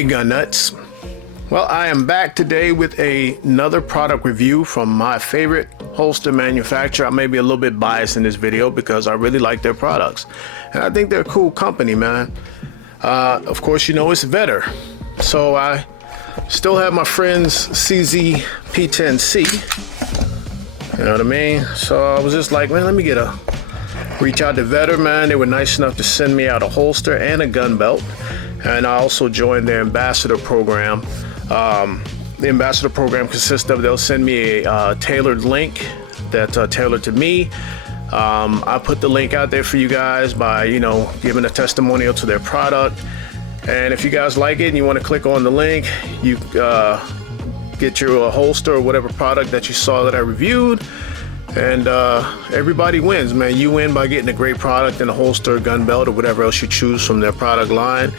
Hey gun nuts. Well, I am back today with another product review from my favorite holster manufacturer. I may be a little bit biased in this video because I really like their products and I think they're a cool company, man. Of course, you know, it's Vedder. So I still have my friends CZ P10C, you know what I mean? So I was just like, man, let me reach out to Vedder, man. They were nice enough to send me out a holster and a gun belt. And I also joined their ambassador program. The ambassador program consists of, they'll send me a tailored link that's tailored to me. I put the link out there for you guys by, you know, giving a testimonial to their product. And if you guys like it and you want to click on the link, you get your holster or whatever product that you saw that I reviewed. And everybody wins, man. You win by getting a great product and a holster, gun belt, or whatever else you choose from their product line.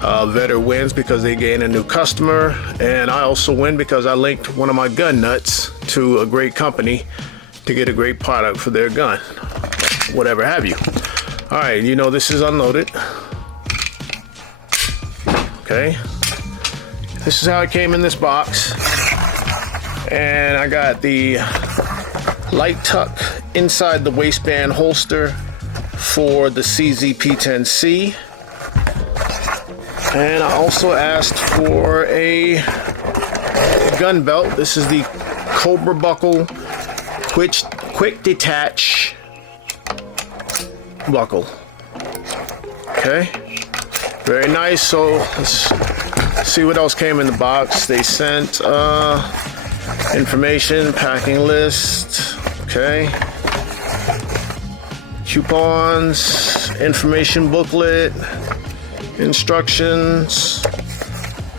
Vedder wins because they gain a new customer, and I also win because I linked one of my gun nuts to a great company to get a great product for their gun, whatever have you. All right, you know, this is unloaded. Okay, this is how it came in this box, and I got the light tuck inside the waistband holster for the CZ P10C. And I also asked for a gun belt. This is the Cobra buckle, quick detach buckle. Okay, very nice. So let's see what else came in the box. They sent information, packing list, okay, coupons, information booklet, instructions,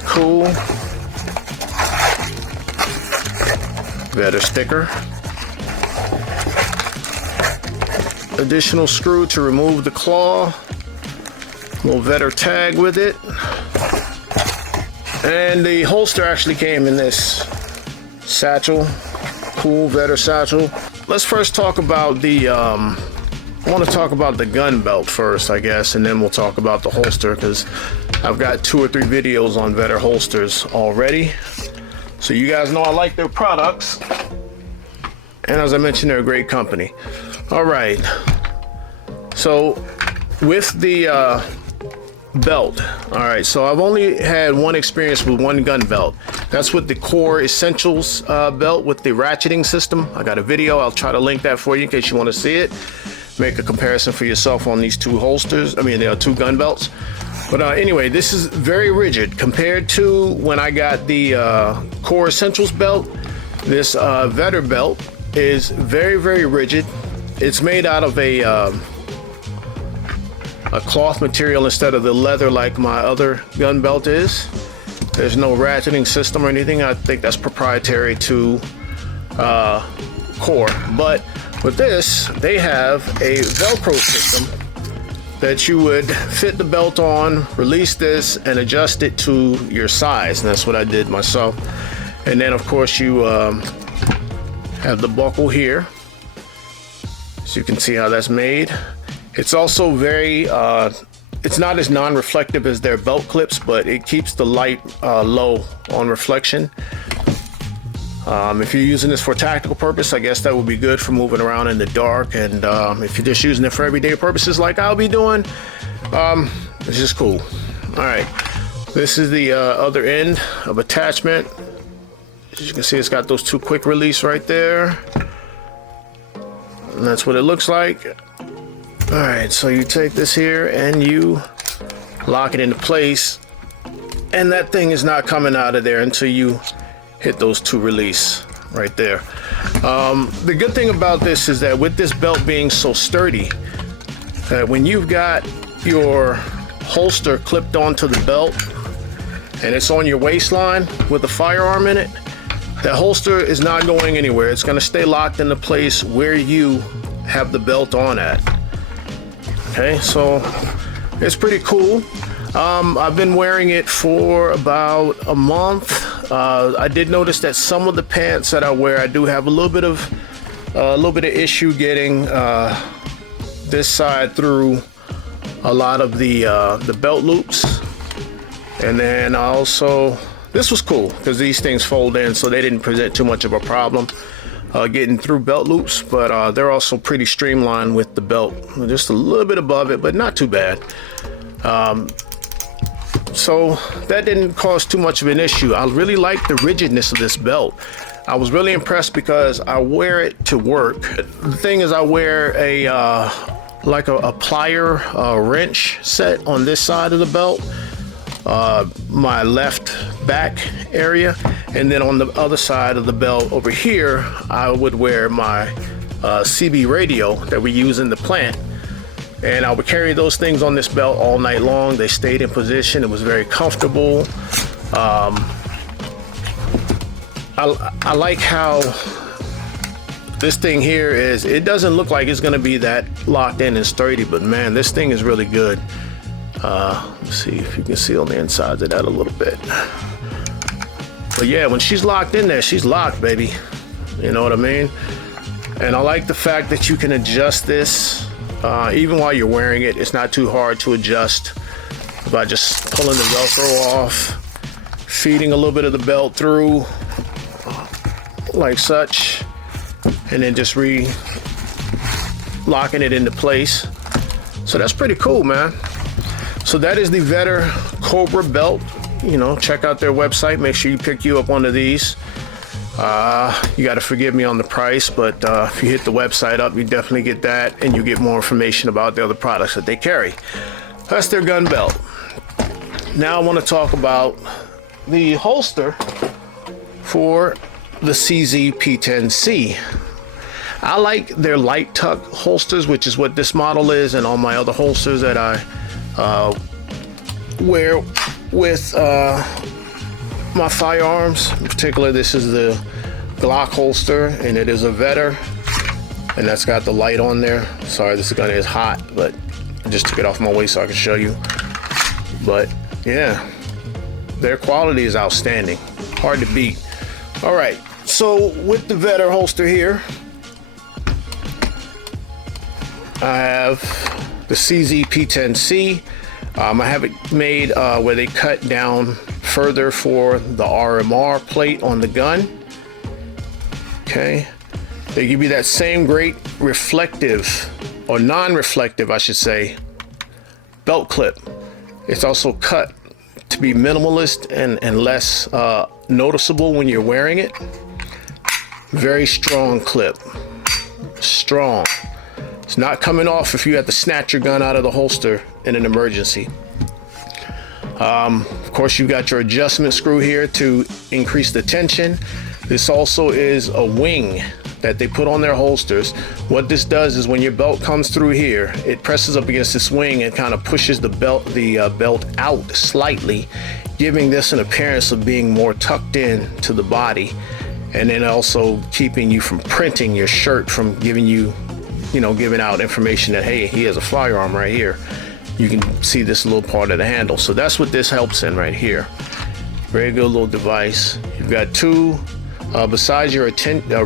cool. Vedder sticker. Additional screw to remove the claw. Little Vedder tag with it. And the holster actually came in this satchel. Cool Vedder satchel. Let's first talk about the I want to talk about the gun belt first, I guess, and then we'll talk about the holster, because I've got 2 or 3 videos on Vedder holsters already. So you guys know I like their products. And as I mentioned, they're a great company. All right. So with the belt, all right, so I've only had one experience with one gun belt. That's with the Core Essentials belt with the ratcheting system. I got a video. I'll try to link that for you in case you want to see it. Make a comparison for yourself on these 2 holsters. I mean, there are 2 gun belts. But anyway, this is very rigid compared to when I got the Core Essentials belt. This Vedder belt is very, very rigid. It's made out of a cloth material instead of the leather like my other gun belt is. There's no ratcheting system or anything. I think that's proprietary to Core. But with this, they have a Velcro system that you would fit the belt on, release this, and adjust it to your size. And that's what I did myself. And then, of course, you have the buckle here. So you can see how that's made. It's also very, it's not as non-reflective as their belt clips, but it keeps the light low on reflection. If you're using this for tactical purpose, I guess that would be good for moving around in the dark. And if you're just using it for everyday purposes like I'll be doing, it's just cool. All right, this is the other end of attachment. As you can see, it's got those 2 quick release right there. And that's what it looks like. All right, so you take this here and you lock it into place. And that thing is not coming out of there until you hit those 2 release right there. The good thing about this is that with this belt being so sturdy, that when you've got your holster clipped onto the belt and it's on your waistline with a firearm in it, that holster is not going anywhere. It's going to stay locked into place where you have the belt on at. Okay, so it's pretty cool. I've been wearing it for about a month. I did notice that some of the pants that I wear, I do have a little bit of issue getting this side through a lot of the belt loops. And then also, this was cool because these things fold in, so they didn't present too much of a problem getting through belt loops, but they're also pretty streamlined with the belt, just a little bit above it, but not too bad. So that didn't cause too much of an issue. I really like the rigidness of this belt. I was really impressed because I wear it to work. The thing is, I wear a like a plier wrench set on this side of the belt, my left back area, and then on the other side of the belt over here, I would wear my CB radio that we use in the plant. And I would carry those things on this belt all night long. They stayed in position. It was very comfortable. I like how this thing here is, it doesn't look like it's gonna be that locked in and sturdy, but man, this thing is really good. Let's see if you can see on the insides of that a little bit. But yeah, when she's locked in there, she's locked, baby. You know what I mean? And I like the fact that you can adjust this even while you're wearing it. It's not too hard to adjust by just pulling the Velcro off, feeding a little bit of the belt through like such, and then just locking it into place. So that's pretty cool, man. So that is the Vedder Cobra belt. You know, check out their website. Make sure you pick you up one of these. You got to forgive me on the price, but if you hit the website up, you definitely get that, and you get more information about the other products that they carry. That's their gun belt. Now I want to talk about the holster for the CZ P10C. I like their light tuck holsters, which is what this model is, and all my other holsters that I wear with my firearms. In particular, this is the Glock holster, and it is a Vedder, and that's got the light on there. Sorry, this gun is hot, but I just took it off my waist so I can show you. But yeah, their quality is outstanding, hard to beat. All right, so with the Vedder holster here, I have the CZ P10C. I have it made where they cut down further for the RMR plate on the gun. Okay, they give you that same great reflective, or non-reflective I should say, belt clip. It's also cut to be minimalist and less noticeable when you're wearing it. Very strong clip, strong. It's not coming off if you have to snatch your gun out of the holster in an emergency. Of course, you've got your adjustment screw here to increase the tension. This also is a wing that they put on their holsters. What this does is when your belt comes through here, it presses up against this wing and kind of pushes the belt out slightly, giving this an appearance of being more tucked in to the body, and then also keeping you from printing your shirt from giving out information that, hey, he has a firearm right here. You can see this little part of the handle. So that's what this helps in right here. Very good little device. You've got two, besides your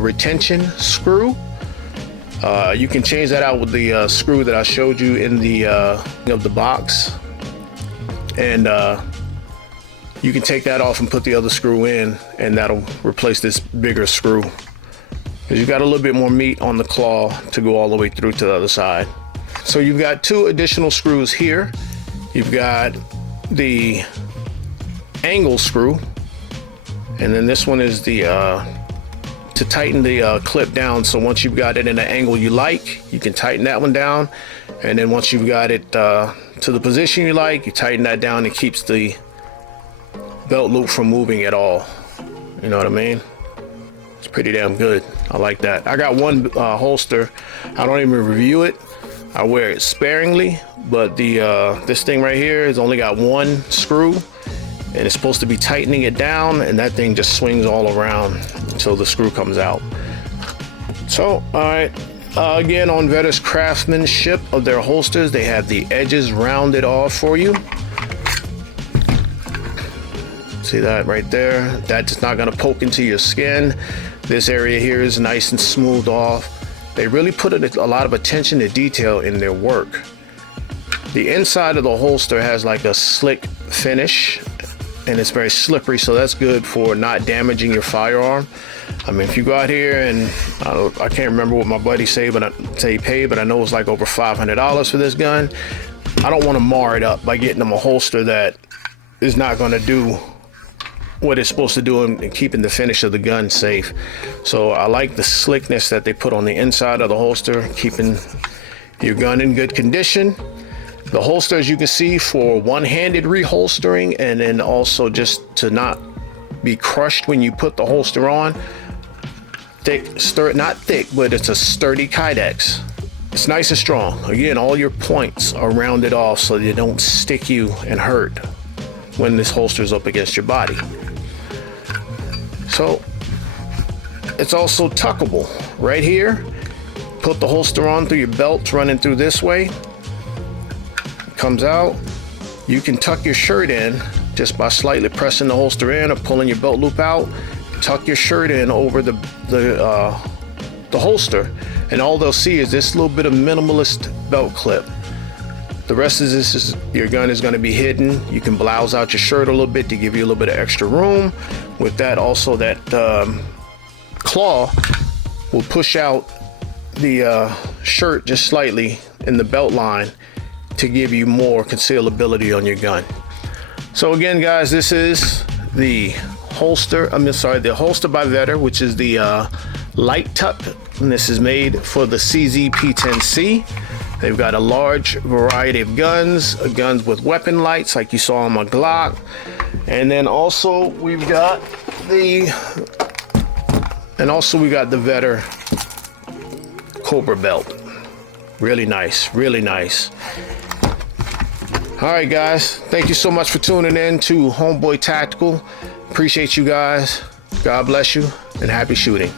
retention screw, you can change that out with the screw that I showed you in the box. And you can take that off and put the other screw in, and that'll replace this bigger screw, because you've got a little bit more meat on the claw to go all the way through to the other side. So you've got two additional screws here. You've got the angle screw, and then this one is the to tighten the clip down. So once you've got it in an angle you like, you can tighten that one down, and then once you've got it to the position you like, you tighten that down. It keeps the belt loop from moving at all. You know what I mean? It's pretty damn good. I like that. I got one holster. I don't even review it. I wear it sparingly, but this thing right here has only got one screw, and it's supposed to be tightening it down, and that thing just swings all around until the screw comes out. So, all right. Again, on Vedder's craftsmanship of their holsters, they have the edges rounded off for you. See that right there? That's not gonna poke into your skin. This area here is nice and smoothed off. They really put a lot of attention to detail in their work. The inside of the holster has like a slick finish, and it's very slippery, so that's good for not damaging your firearm. I mean, if you go out here and I can't remember what my buddy said, but he paid, but I know it's like over $500 for this gun. I don't want to mar it up by getting them a holster that is not going to do what it's supposed to do in keeping the finish of the gun safe. So I like the slickness that they put on the inside of the holster, keeping your gun in good condition. The holster, as you can see, for one-handed reholstering, and then also just to not be crushed when you put the holster on. Thick, not thick, but it's a sturdy Kydex. It's nice and strong. Again, all your points are rounded off so they don't stick you and hurt when this holster is up against your body. So it's also tuckable right here. Put the holster on through your belt, running through this way. Comes out. You can tuck your shirt in just by slightly pressing the holster in or pulling your belt loop out. Tuck your shirt in over the holster, and all they'll see is this little bit of minimalist belt clip. The rest of this is, your gun is going to be hidden. You can blouse out your shirt a little bit to give you a little bit of extra room. With that, also that claw will push out the shirt just slightly in the belt line to give you more concealability on your gun. So again, guys, this is the holster. The holster by Vedder, which is the light tuck, and this is made for the CZ P10C. They've got a large variety of guns with weapon lights like you saw on my Glock. And then also we've got the Vedder Cobra belt. Really nice, really nice. All right, guys, thank you so much for tuning in to Homeboy Tactical. Appreciate you guys. God bless you and happy shooting.